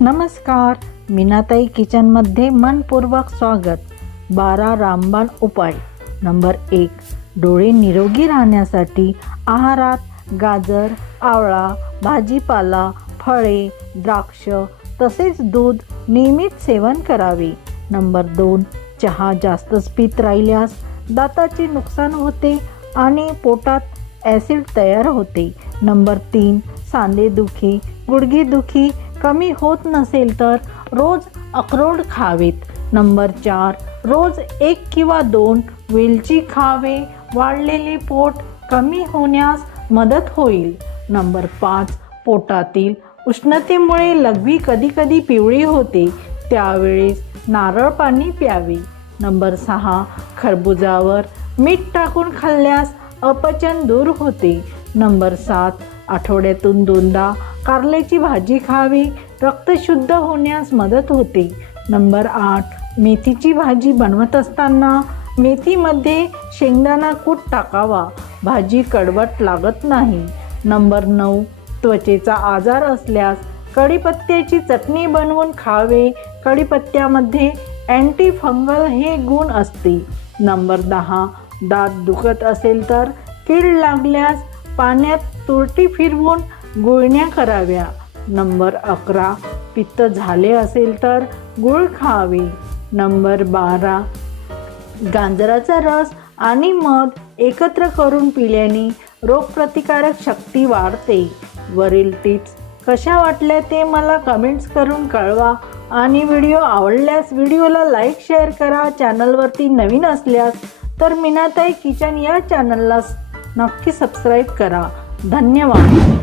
नमस्कार मीनाताई किचनमध्ये मनपूर्वक स्वागत. बारा रामबाण उपाय. नंबर एक डोळे निरोगी राहण्यासाठी आहारात गाजर आवळा भाजीपाला फळे द्राक्ष तसेच दूध नियमित सेवन करावे. नंबर दोन चहा जास्तच पित राहिल्यास दाताचे नुकसान होते आणि पोटात ॲसिड तयार होते. नंबर तीन सांधेदुखी गुडघेदुखी कमी होत नसेल तर रोज अक्रोड खावेत. नंबर चार रोज एक किंवा दोन वेलची खावे वाढलेले पोट कमी होण्यास मदत होईल. नंबर पाच पोटातील उष्णतेमुळे लघवी कधीकधी पिवळी होते त्यावेळेस नारळ पाणी प्यावे. नंबर सहा खरबुजावर मीठ टाकून खाल्ल्यास अपचन दूर होते. नंबर सात आठवड्यातून दोनदा कारल्याची भाजी खावी रक्त शुद्ध होण्यास मदत होते. नंबर आठ मेथीची भाजी बनवत असताना मेथीमध्ये शेंगदाणा कूट टाकावा. भाजी कडवट लागत नाही. नंबर नऊ त्वचेचा आजार असल्यास कढीपत्त्याची चटणी बनवून खावे. कढीपत्त्यामध्ये अँटी फंगल हे गुण असते. नंबर दहा दात दुखत असेल तर कीड लागल्यास पाण्यात तुरटी फिरवून गुळण्या कराव्या. नंबर अकरा. पित्त झाले असेल तर गुळ खावे. नंबर बारा. गाजराचा रस आणि मध एकत्र करून पिल्याने रोगप्रतिकारक शक्ती वाढते. वरील टिप्स कशा वाटल्या ते मला कमेंट्स करून कळवा आणि व्हिडिओ आवडल्यास व्हिडिओला लाईक शेअर करा. चॅनलवरती नवीन असल्यास तर मीनाताई किचन या चॅनलला नक्की सबस्क्राईब करा. धन्यवाद.